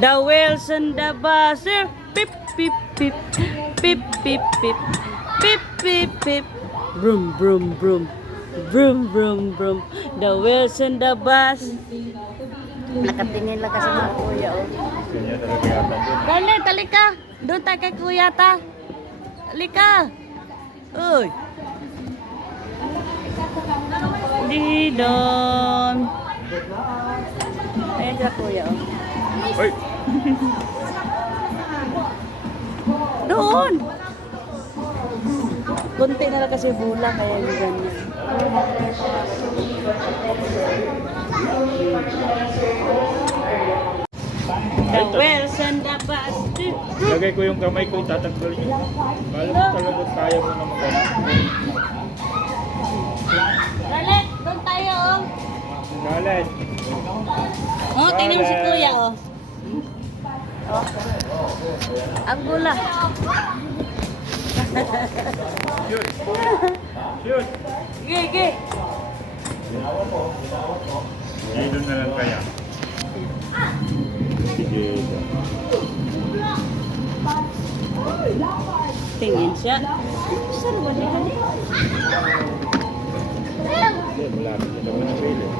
The wheels and the buzzer. Pip, pip, pip. Pip, pip, pip. Pip, pip, pip. Broom, broom, broom. Broom, broom, broom. The wheels and the bus. Nakatingin lang kasi mga kuya, oh. Kanya talaga yata. Dali, talika. Doon tayo kay kuya, ta. Talika. Uy. Didon. Ayan siya kuya, oh. Hoy! Doon. Kunti na lang kasi bula, kaya yung ganyan. The wheels and the bus. Lagay ko yung kamay ko, itatanggal niyo. Alam mo talaga kaya mo na magana. Dalit, doon tayo, oh. Galit. Oh, tingnan mo si kuya, oh. Oh. Ang gula. Shoot! Shoot! Gigi. Dito na lang kaya. Sige. Tingin siya. Saan ba niya? Hindi, malapit na naman ang trailer.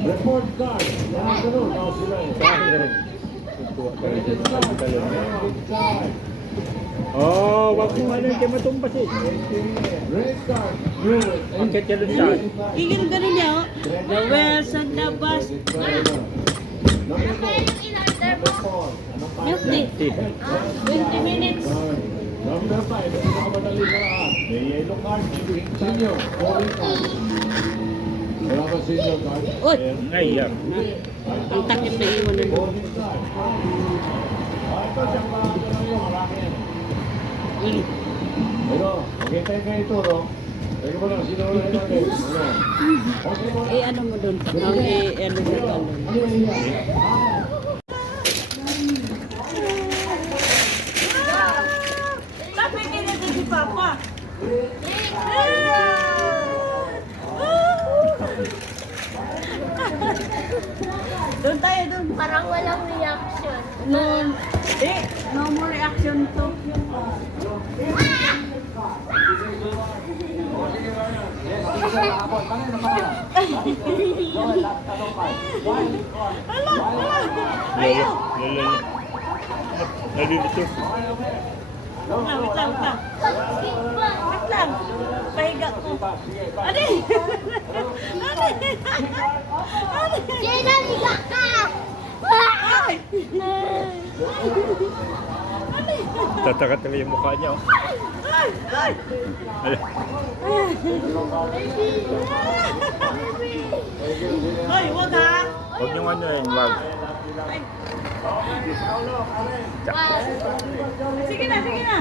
Report card. Yan ganun. Ako sila eh. Oh, wag mo ano yung matumpas eh. Red card. Ang kaya doon saan? Gigi, ganun niya, oh. The wheels and the bus. Milk tea. 20 minutes. Number 5. Ito mga madali na. May yellow card. Senior. Calling card. Wala ka senior card? Uy, Ngayon. ang takip na iwan na doon. Calling card. Ito siyang marami yan. Pero, magkita kayo ito, no? Teka mo lang, sino wala natin? Ano? Eh, ano mo doon? Ano mo doon? Sabi kinito si Papa. Doon tayo doon. Parang walang reaction. No, no more reaction to. Lalo. Nalilito. Wait lang. Wait lang. Pahiga ko. Adi! Jena, liga ka! Ay! Tataka talaga yung mukha niya. Oh. Ay! Ala. Hoy, wag ha! Huwag niyong ano yun, wag. Sige na, sige na!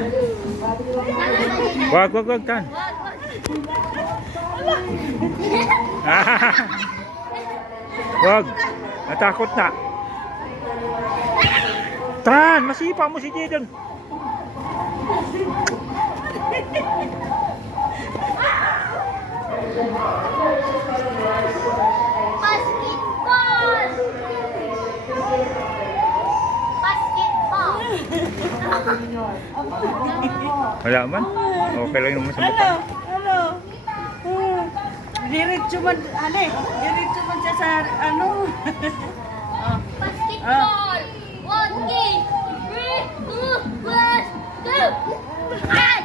Wag, Tan. Wag. Natakot na. Tan, masipa mo si Jadon. Basketball! Basketball! Wala man. Okay lang yung sa mukha. Ano? Diretso man, diretso man siya sa, ano? Basketball! 1 game! 3, 2, 1, go! Ay!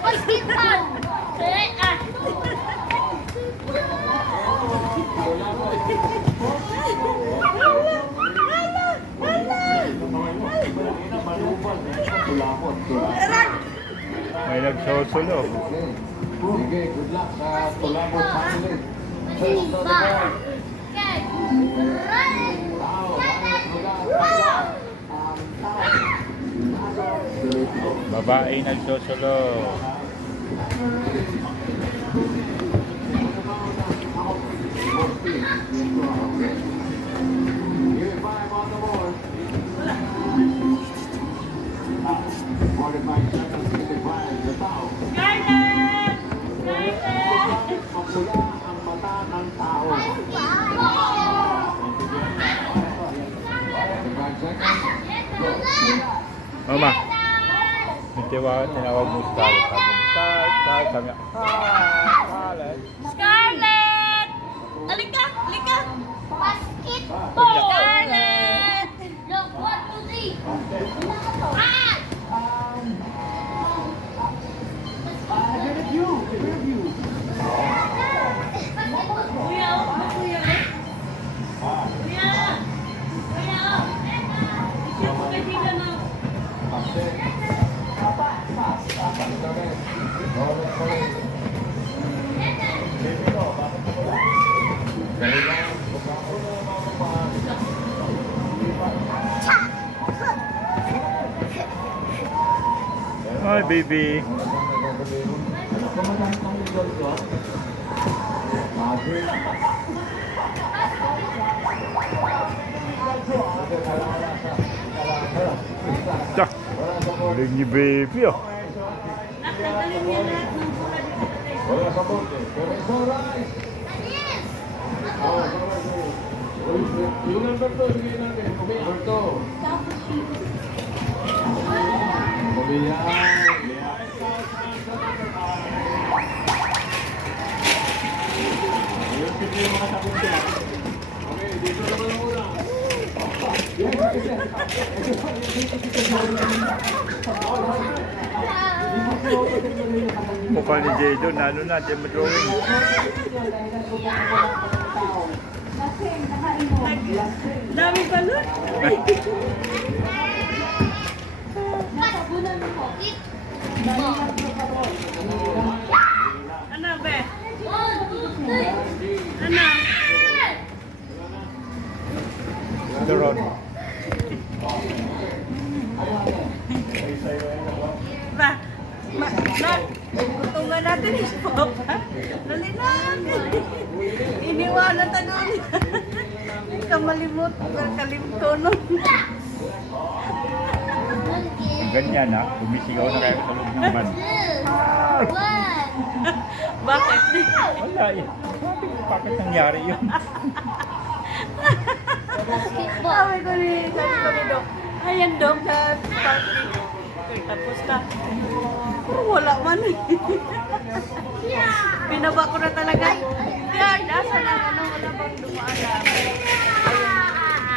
Basketball! May nagsusulog. Sige, good luck sa Tulabot family. Basketball! Okay! Run! Babae nagsusulog. Mama. Tinawag mo Scarlett. Scarlett. Sabi niya, Scarlett. Scarlett! Halika! Halika! Basketball. Scarlett! Look, 1, 2, 3. Ah! Kuya, kuya. Kuya! Kuya! Ito ko kay Dila na. Hi, baby. Dah. Lagi baby oh. Natanggalin niya lahat ng bola dito sa tayo. Wala sa bote. Pero it's alright. Anis! Yung number 2, bigay natin. Okay, number 2. Okay, yan. Ayun, sige yung mga sabon dyan. Okay, dito naman ang una. Mukha ni Jado, ano na, di drawing. Dami balon. Ano be? 1, 2, 3. Ano? Doron. Ba? Utungan natin si Papa. Dali na. Iniwanan ta doon. Kamalimot. Kalimtonon. Ganyan na, bumisigaw na kayo sa loob ng van. 1. Bakit? Wala eh. Sabi ko, bakit nangyari yun? Basketball. Sabi ko ni Dok. Ayan Dok, sa party. Tapos na. Wala man. Pinaba ko na talaga. Yan, nasa na ano, wala bang dumaan na.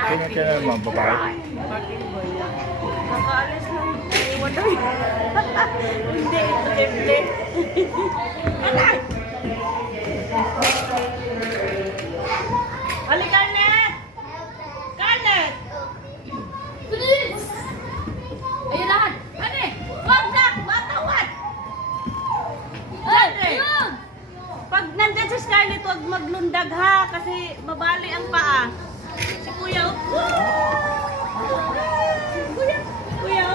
Sino kaya naman, babae? Parking boy yan. Nakaalis na. Iwan daw yun. Hindi, ito simple. Anak! Ali, Carlet! Carlet! Bilis! Ayun lahat. Ano eh? Wag na! Matawad! Andre! Ayun! Pag nandyan si Scarlett, huwag maglundag ha, kasi mabali ang paa. Si Kuya, oh. Kuya, Kuya, oh.